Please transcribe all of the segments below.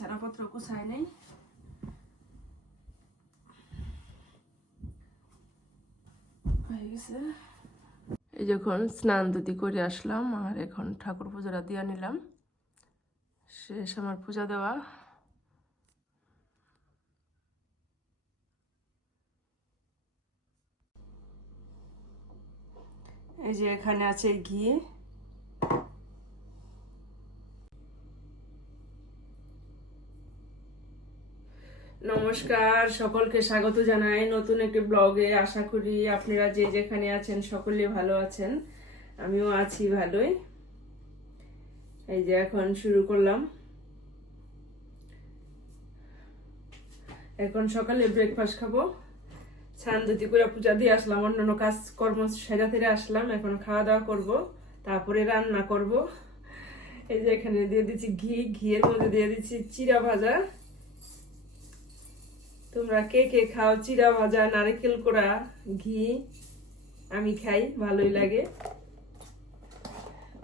বিছানাপত্র কোথায় নেই। হয়ে গেছে। এই যখন স্নান দুদি করে আসলাম আর এখন ঠাকুর পুজোটা দিয়ে নিলাম। শেষ আমার পূজা দেওয়া। এই যে এখানে আছে ঘি। নমস্কার, সকলকে স্বাগত জানাই নতুন একটি ব্লগে। আশা করি আপনারা যে যেখানে আছেন সকলে ভালো আছেন। আমিও আছি ভালোই। এই যে এখন শুরু করলাম। এখন সকালে ব্রেকফাস্ট খাব। ছান দুটি করে পূজা দিয়ে আসলাম, অন্যান্য কাজ কর্ম সেরা থেকে আসলাম। এখন খাওয়া দাওয়া করব, তারপরে রান্না করব। এই যে এখানে দিয়ে দিচ্ছি ঘি, ঘিয়ের মধ্যে দিয়ে দিচ্ছি চিরা ভাজা। তোমরা কে কে খাও? চিরা, ভাজা, নারকেল, কোড়া, ঘি, আমি খাই, ভালোই লাগে।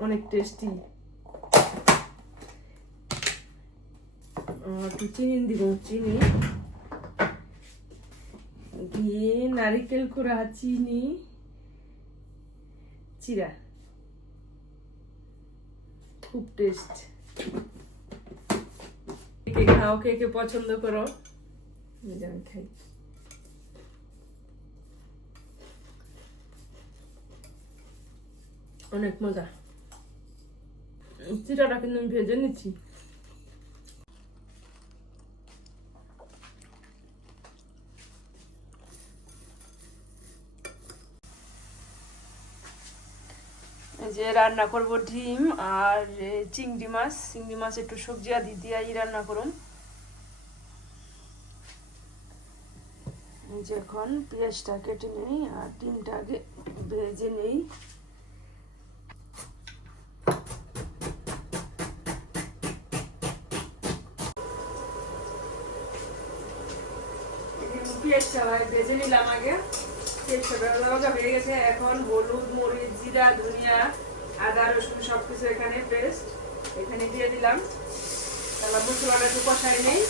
অনেক টেস্টি একটু চিনি দিব, চিনি। ঘি, নারিকেল, কোড়া, চিনি, চিরা। খুব টেস্ট কে কে খাও, কে কে পছন্দ করো? এই যে আমি খাই অনেক মজা চিরাটা কিন্তু আমি ভেজে নিচ্ছি এই যে রান্না করব ডিম আর চিংড়ি মাছ। চিংড়ি মাছ একটু সবজি আদি দিয়ে রান্না করুন। এই পেঁয়াজটা কেটে নেই আর ডিমটা ভেজে নেই, পেঁয়াজটা ভেজে নিলাম আগে। পেঁয়াজটা ভাজা হয়ে গেছে, এখন হলুদ, মরিচ, জিরা, ধনিয়া, আদা, রসুন সব কিছু এখানে পেস্ট এখানে দিয়ে দিলাম। তাহলে মশলাটা একটু কষাই নেই।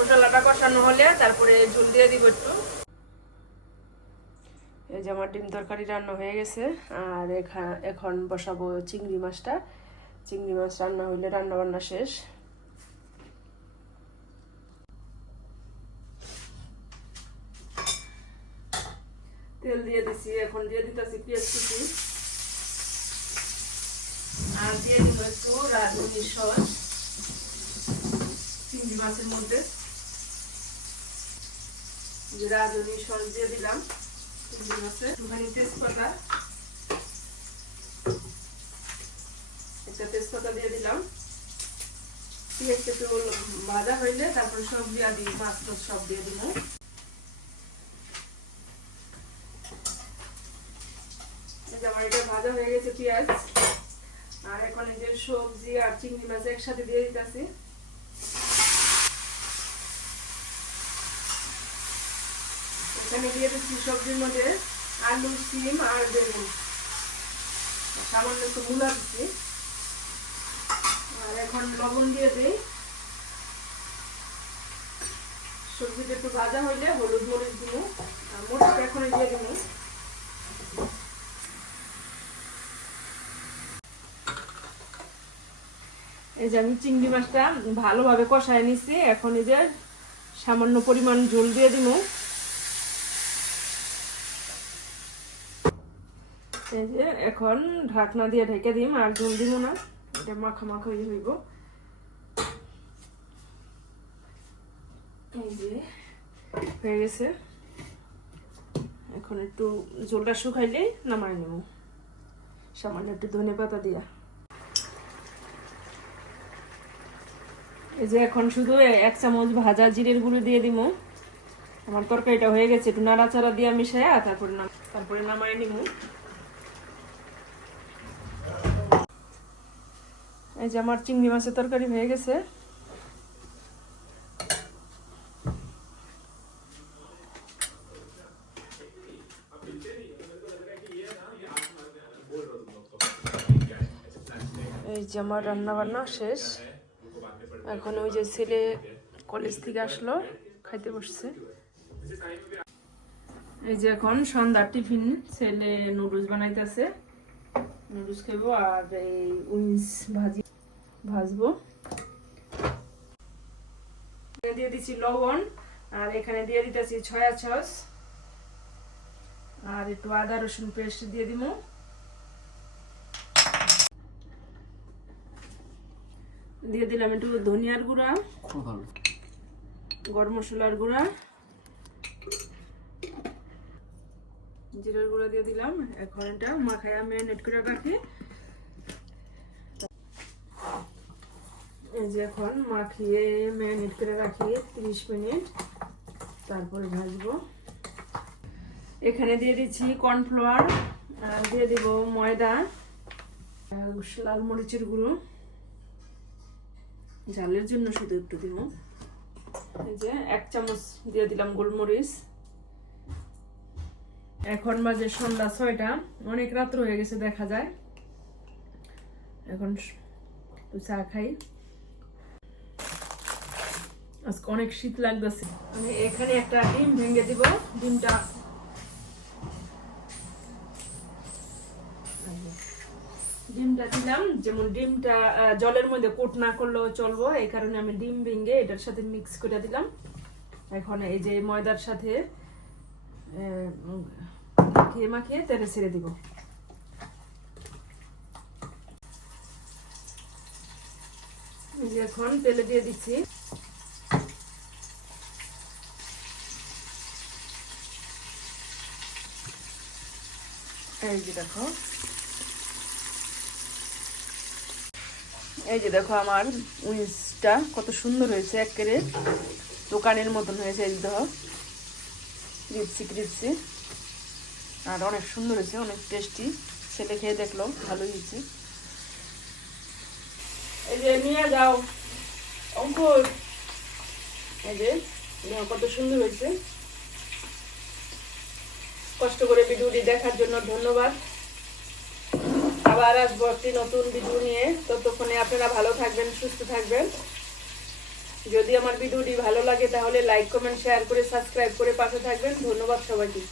মশলাটা কষানো হলে তারপরে ঝুল দিয়ে দিব একটু। এই যে আমার ডিম তরকারি রান্না হয়ে গেছে, আর এখা- এখন বসাবো চিংড়ি মাছটা। চিংড়ি মাছ রান্না হইলে রান্না বান্না শেষ। তেল দিয়ে দিছি, এখন দিয়ে দিতেছি পেঁয়াজ কুচি। আর দিয়ে দিব একটু রাঁধুনি সস, চিংড়ি মাছের মধ্যে। যে রাঁধুনি সস দিয়ে দিলাম। তেজপাতা। একটা তেজপাতা দিয়ে দিলাম। পেঁয়াজটা একটু ভাজা হইলে তারপরে সবজি আদি মাছ সব দিয়ে যে আমার এটা ভাজা হয়ে গেছে পেঁয়াজ। আর এখন এই যে সবজি আর চিংড়ি মাছ একসাথে দিয়ে দিতেছি। এখানে দিয়ে দিচ্ছি সবজির মধ্যে আলু সিম আর বেগুন। সামান্য একটু মূলা দিচ্ছি। আর এখন লবণ দিয়ে দিই। সবজিটা একটু ভাজা হইলে হলুদ, মরিচ দিব। আর মরিচটা এখন দিয়ে দিব। এই যে আমি চিংড়ি মাছটা ভালোভাবে কষায় নিছি। এখন এই যে সামান্য পরিমাণ জল দিয়ে দিব। এই যে এখন ঢাকনা দিয়ে ঢেকে দিম আর জল দিব না। এটা মাখা মাখা হয়ে হইব। এই যে হয়ে গেছে। এখন একটু জলটা শুকাইলে নামাই নেব। সামান্য একটু ধনে পাতা দিয়া। এই যে এখন শুধু এক চামচ ভাজা জিরের গুঁড়ো দিয়ে দিব। আমার তরকারিটা হয়ে গেছে, একটু নাড়াচাড়া দিয়ে মিশাইয়া তারপরে তারপরে নামাই নিব। এই যে আমার চিংড়ি মাছের তরকারি হয়ে গেছে। এই যে আমার রান্না বান্না শেষ। এখন ওই যে ছেলে কলেজ থেকে আসলো, খাইতে বসছে। এই যে এখন সন্ধ্যার টিফিন, ছেলে নুডলস বানাইতেছে। নুডলস খাইবো আর এই উইন্স ভাজি ভাজবো। দিয়ে দিচ্ছি লবণ আর এখানে দিয়ে দিতেছি ছয়া সস আর একটু আদা রসুন পেস্ট দিয়ে দিব। দিয়ে দিলাম একটু ধনিয়ার গুঁড়া খুব গরম মশলার গুঁড়া জিরার গুঁড়া দিয়ে দিলাম। এখন এটা মাখায়া ম্যারিনেট করে রাখি। এই যে এখন মাখিয়ে ম্যারিনেট করে রাখি তিরিশ মিনিট। তারপরে ভাজবো। এখানে দিয়ে দিচ্ছি কর্নফ্লাওয়ার, আর দিয়ে দিব ময়দা লাল মরিচের গুঁড়ো। ঝালের জন্য শুধু একটু দিব। এই যে এক চামচ দিয়ে দিলাম গোলমরিচ। এখন বাজে সন্ধ্যা ছয়টা। অনেক রাত্র হয়ে গেছে, দেখা যায়। এখন চা খাই। আজকে অনেক শীত লাগতেছে। আমি এখানে একটা ডিম ভেঙে দিব। ডিমটা ডিমটা দিলাম। যেমন ডিমটা জলের মধ্যে কোট না করলেও চলবো। এই কারণে আমি ডিম ভেঙে এটার সাথে মিক্স করে দিলাম। এখন এই যে ময়দার সাথে মাখিয়ে মাখিয়ে তেলে ছেড়ে দিব এখন তেলে দিয়ে দিচ্ছি এই যে দেখো এই যে দেখো আমার উইন্সটা কত সুন্দর হয়েছে একেবারে দোকানের মতন হয়েছে এই দেখো ক্রিপসি ক্রিপসি আর অনেক সুন্দর হয়েছে, অনেক টেস্টি ছেলে খেয়ে দেখল, ভালোই হয়েছে। এই যে নিয়ে যাও। অঙ্কুর। এই যে কত সুন্দর হয়েছে। কষ্ট করে ভিডিওটি দেখার জন্য ধন্যবাদ। আবার আসব একটি নতুন ভিডিও নিয়ে। ততক্ষণে আপনারা ভালো থাকবেন, সুস্থ থাকবেন। যদি আমার ভিডিওটি ভালো লাগে তাহলে লাইক কমেন্ট শেয়ার করে সাবস্ক্রাইব করে পাশে থাকবেন। ধন্যবাদ সবাইকে।